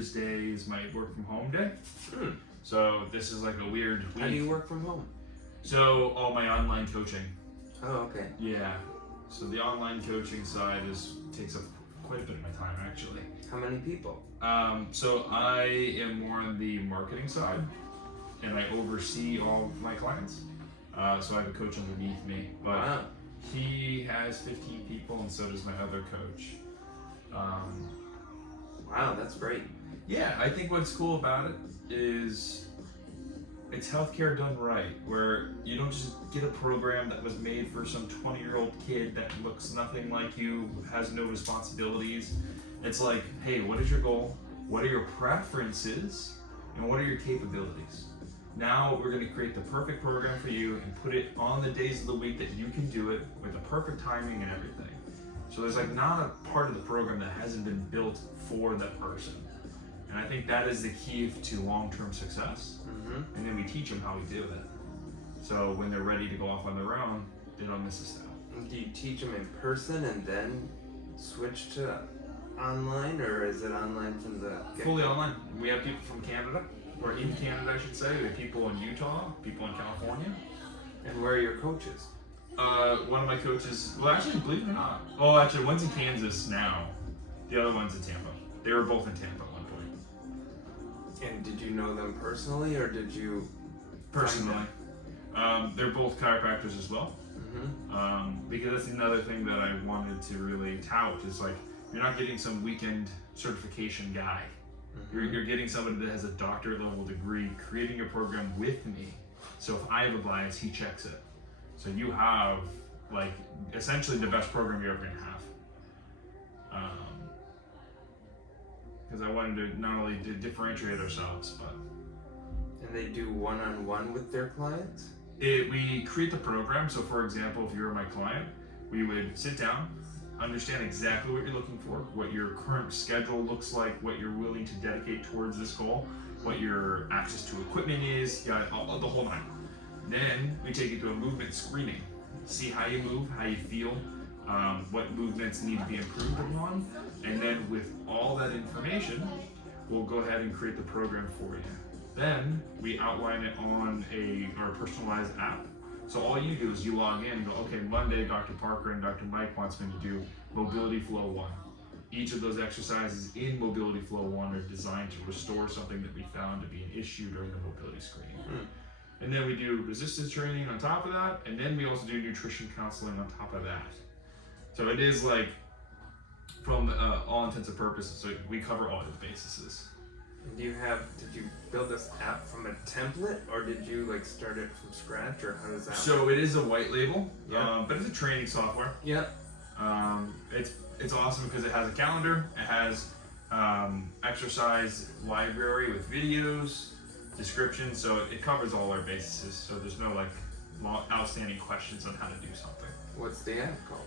Thursday is my work from home day. Hmm. So this is like a weird week. How do you work from home? So all my online coaching. Oh, okay. Yeah. So the online coaching side takes up quite a bit of my time actually. How many people? So I am more on the marketing side, and I oversee all of my clients. So I have a coach underneath me, but Wow. he has 15 people, and so does my other coach. Wow, that's great. Yeah, I think what's cool about it is it's healthcare done right, where you don't just get a program that was made for some 20-year-old kid that looks nothing like you, has no responsibilities. It's like, hey, what is your goal? What are your preferences? And what are your capabilities? Now we're going to create the perfect program for you and put it on the days of the week that you can do it with the perfect timing and everything. So there's like not a part of the program that hasn't been built for that person. And I think that is the key to long-term success. Mm-hmm. And then we teach them how we do it. So when they're ready to go off on their own, they don't miss a step. Do you teach them in person and then switch to online, or is it online from the get-go? Fully online. We have people from Canada, or in Canada I should say. We have people in Utah, people in California. And where are your coaches? One of my coaches, well actually believe it or not. Oh actually one's in Kansas now. The other one's in Tampa. They were both in Tampa at one point. And did you know them personally, or did you Personally. They're both chiropractors as well. Mm-hmm. Because that's another thing that I wanted to really tout is like, you're not getting some weekend certification guy. Mm-hmm. You're getting somebody that has a doctorate level degree creating a program with me. So if I have a bias, he checks it. So you have like essentially the best program you're ever gonna have. Because I wanted to not only to differentiate ourselves, but And they do one-on-one with their clients? we create the program. So for example, if you're my client, we would sit down, understand exactly what you're looking for, what your current schedule looks like, what you're willing to dedicate towards this goal, what your access to equipment is, the whole nine. Then we take you to a movement screening, see how you move, how you feel, what movements need to be improved upon, and then with all that information, we'll go ahead and create the program for you. Then we outline it on our personalized app. So all you do is you log in and go, okay, Monday, Dr. Parker and Dr. Mike wants me to do Mobility Flow 1. Each of those exercises in Mobility Flow 1 are designed to restore something that we found to be an issue during the mobility screening. And then we do resistance training on top of that, and then we also do nutrition counseling on top of that. So it is like, from all intents and purposes, so we cover all the bases. And did you build this app from a template, or did you like start it from scratch, or how does that work? So it is a white label, Yeah. but it's a training software. Yep. It's awesome because it has a calendar, it has exercise library with videos, descriptions, so it covers all our bases. So there's no like outstanding questions on how to do something. What's the app called?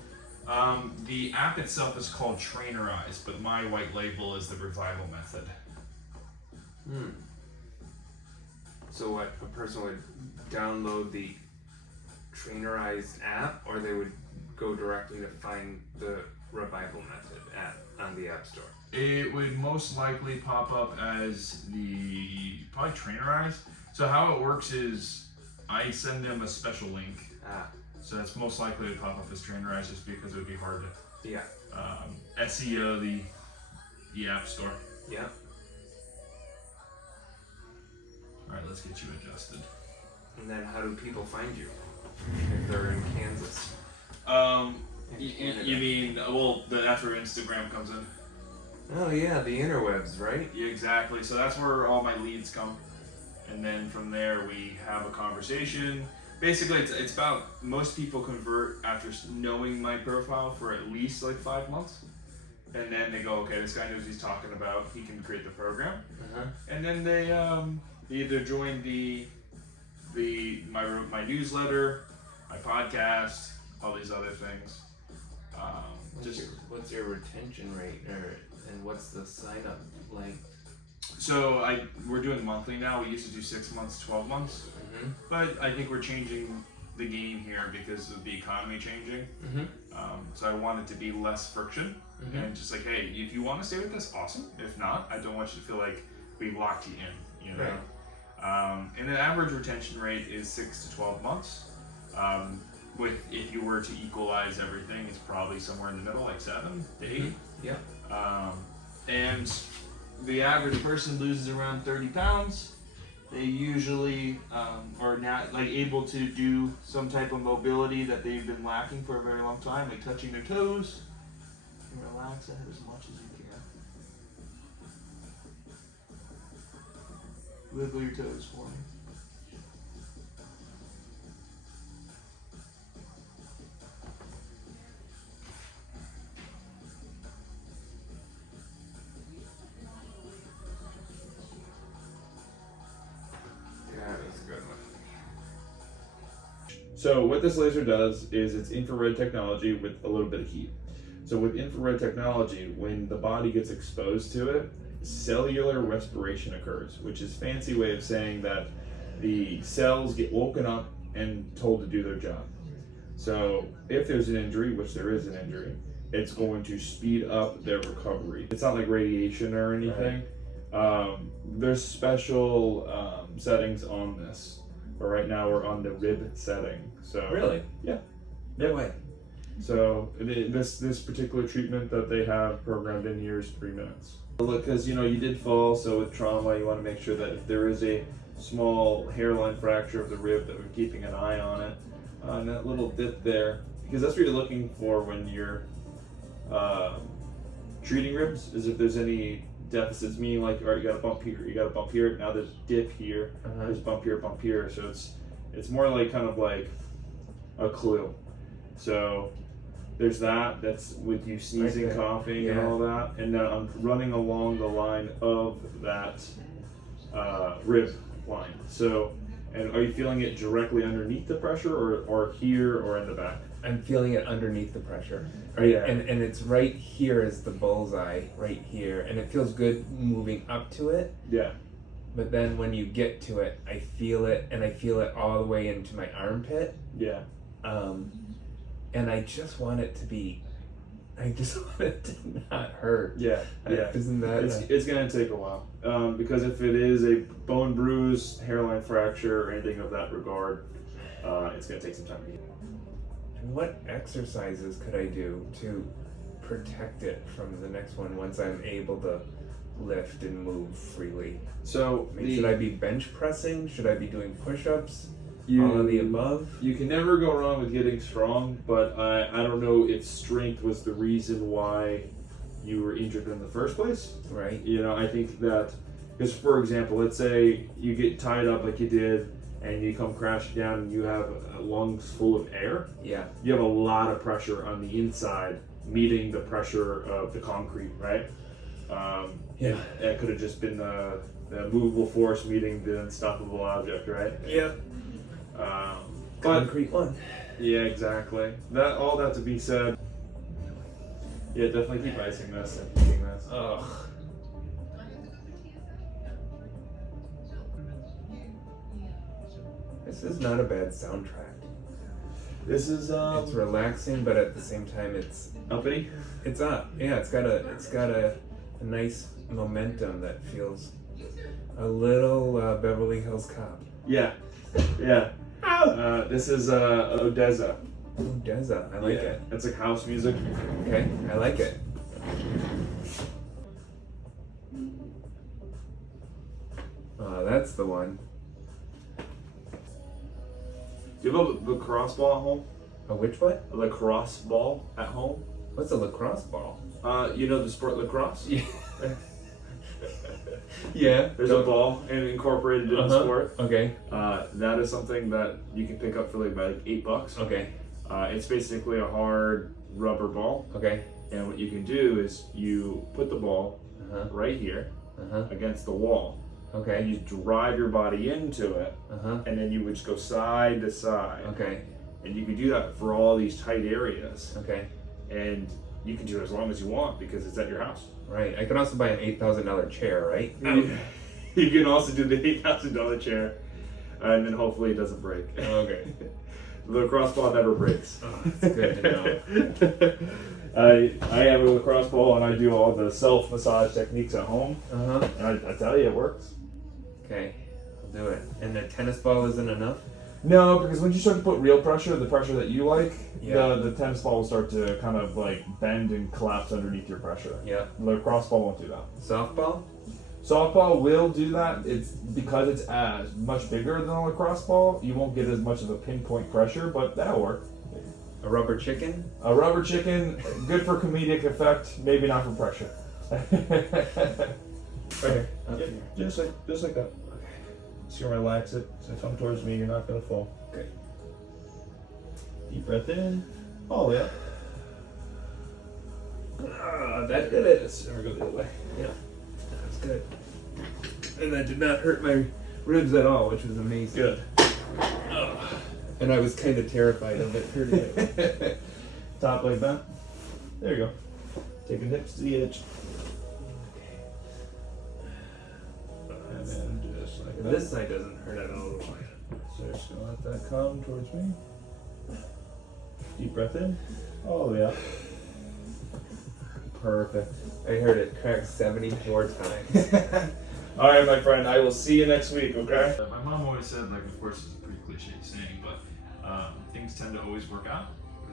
The app itself is called Trainerize, but my white label is the Revival Method. So what, a person would download the Trainerized app, or they would go directly to find the Revival Method app on the App Store? It would most likely pop up as probably Trainerize. So how it works is I send them a special link. So that's most likely to pop up as Trainerize just because it would be hard to Yeah. SEO the App Store. Yeah. All right, let's get you adjusted. And then how do people find you if they're in Kansas? You mean, well, that's where Instagram comes in. Oh yeah, the interwebs, right? Yeah, exactly. So that's where all my leads come. And then from there we have a conversation. Basically, it's about, most people convert after knowing my profile for at least like 5 months. And then they go, okay, this guy knows what he's talking about. He can create the program. And then they either join my newsletter, my podcast, all these other things. What's your retention rate, and what's the sign up length? So we're doing monthly now. We used to do 6 months, 12 months. But I think we're changing the game here because of the economy changing. So I want it to be less friction. and just like, hey, if you want to stay with us, awesome. If not, I don't want you to feel like we've locked you in, you know. Right. And the average retention rate is 6 to 12 months. With if you were to equalize everything, it's probably somewhere in the middle, like 7 to 8. Yeah. And the average person loses around 30 pounds. They usually are not like able to do some type of mobility that they've been lacking for a very long time, like touching their toes. And relax that as much as you can. Wiggle your toes for me. So what this laser does is it's infrared technology with a little bit of heat. So with infrared technology, when the body gets exposed to it, cellular respiration occurs, which is a fancy way of saying that the cells get woken up and told to do their job. So if there's an injury, which there is an injury, it's going to speed up their recovery. It's not like radiation or anything. Right. There's special settings on this. But right now we're on the rib setting. So really? Yeah. No way. So this particular treatment that they have programmed in here is 3 minutes. Because you did fall, so with trauma you want to make sure that if there is a small hairline fracture of the rib, that we're keeping an eye on it. And that little dip there, because that's what you're looking for when you're treating ribs, is if there's any deficits, meaning like, all right, you got a bump here, you got a bump here, now there's a dip here, there's bump here, so it's more like kind of like a clue. So there's that's with you sneezing, right coughing, and all that, and now I'm running along the line of that rib line. So, and are you feeling it directly underneath the pressure, or here, or in the back? I'm feeling it underneath the pressure, right? Yeah. And it's right here is the bullseye, right here, and it feels good moving up to it. Yeah. But then when you get to it, I feel it, and I feel it all the way into my armpit. Yeah. And I just want it to not hurt. Yeah. Yeah. Isn't that? It's gonna take a while, because if it is a bone bruise, hairline fracture, or anything of that regard, it's gonna take some time to heal. And what exercises could I do to protect it from the next one once I'm able to lift and move freely? So, should I be bench pressing? Should I be doing push-ups? All of the above? You can never go wrong with getting strong, but I don't know if strength was the reason why you were injured in the first place. Right. I think that, because for example, let's say you get tied up like you did, and you come crashing down and you have lungs full of air. Yeah. You have a lot of pressure on the inside meeting the pressure of the concrete, right? Yeah. That could have just been the movable force meeting the unstoppable object, right? Yeah. Concrete one. Yeah, exactly. All that to be said. Yeah, definitely keep icing this and heating this. Ugh. This is not a bad soundtrack. This is it's relaxing, but at the same time it's uppity. It's up. Yeah, it's got a nice momentum that feels a little Beverly Hills Cop. Yeah. Yeah. This is Odessa. Odessa, I like it. It's like house music. Okay, I like it. That's the one. Do you have a lacrosse ball at home? A which what? A lacrosse ball at home? What's a lacrosse ball? You know the sport lacrosse? Yeah. Yeah. There's a ball and incorporated in the sport. Okay. That is something that you can pick up for like $8. Okay. It's basically a hard rubber ball. Okay. And what you can do is you put the ball right here against the wall. Okay. And you drive your body into it, and then you would just go side to side. Okay. And you can do that for all these tight areas. Okay. And you can do it as long as you want because it's at your house. Right. I could also buy an $8,000 chair, right? You can also do the $8,000 chair, and then hopefully it doesn't break. Okay. The lacrosse ball never breaks. Oh, that's good to know. I have a lacrosse ball and I do all the self massage techniques at home, Uh-huh. and I tell you, it works. Okay, I'll do it. And the tennis ball isn't enough? No, because when you start to put real pressure, the pressure that you like, Yeah. the tennis ball will start to kind of like bend and collapse underneath your pressure. Yeah. The lacrosse ball won't do that. Softball? Softball will do that. It's because it's as much bigger than a lacrosse ball. You won't get as much of a pinpoint pressure, but that'll work. A rubber chicken? A rubber chicken, good for comedic effect, maybe not for pressure. Right here. Up Yep, here. just like that. Just gonna relax it. So come towards me. You're not gonna fall. Okay. Deep breath in. Oh yeah. That did it. Let's never go the other way. That was good. And that did not hurt my ribs at all, which was amazing. Good. And I was kind of terrified of it hurting it. Top leg bent. There you go. Taking hips to the edge. And then just like And that. this side doesn't hurt at all. So just gonna let that come towards me. Deep breath in. All the way up. Perfect. I heard it crack 74 times. All right, my friend. I will see you next week. Okay. My mom always said, like, of course, it's a pretty cliche saying, but things tend to always work out.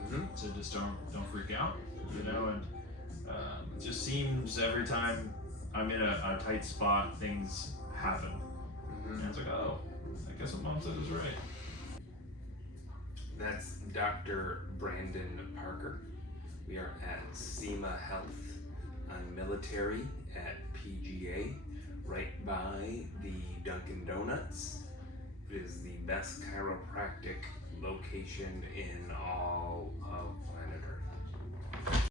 Mm-hmm. So just don't freak out, you know. And it just seems every time I'm in a tight spot, things happen. And it's like, oh, I guess what mom said is right. That's Dr. Brandon Parker. We are at SEMA Health on Military at PGA, right by the Dunkin' Donuts. It is the best chiropractic location in all of